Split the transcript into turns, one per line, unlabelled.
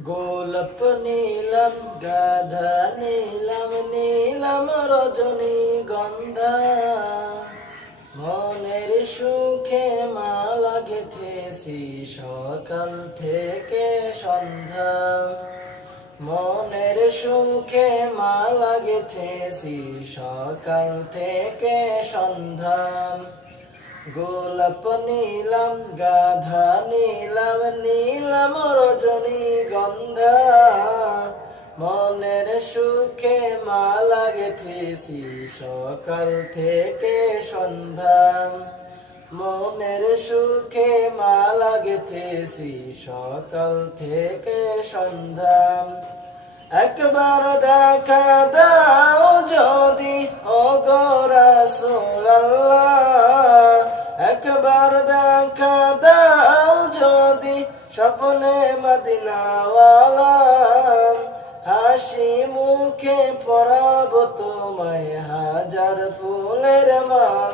গোলাপ নীলম গাধা নীলম নীলম রজনী গন্ধা মনের সুখে মা লাগেছি সকাল থেকে সন্ধ্যা মনের সুখে মা লাগেছি সকাল থেকে সন্ধ্যা গোলাপ নীলম গাধা নীলম নীলম রজনী গন্ধা মনের সুখে মা লাগেছি সকাল থেকে সন্ধ্যা। মনের সুখে মা লাগেছি সকাল থেকে সন্ধ্যা। একবার দেখা দাও যদি ও গোরাসুল্লাহ স্বপ্নে মদিনাওয়ালাম হাসি মুখে পরাব তোমায় হাজার ফুলের মালা।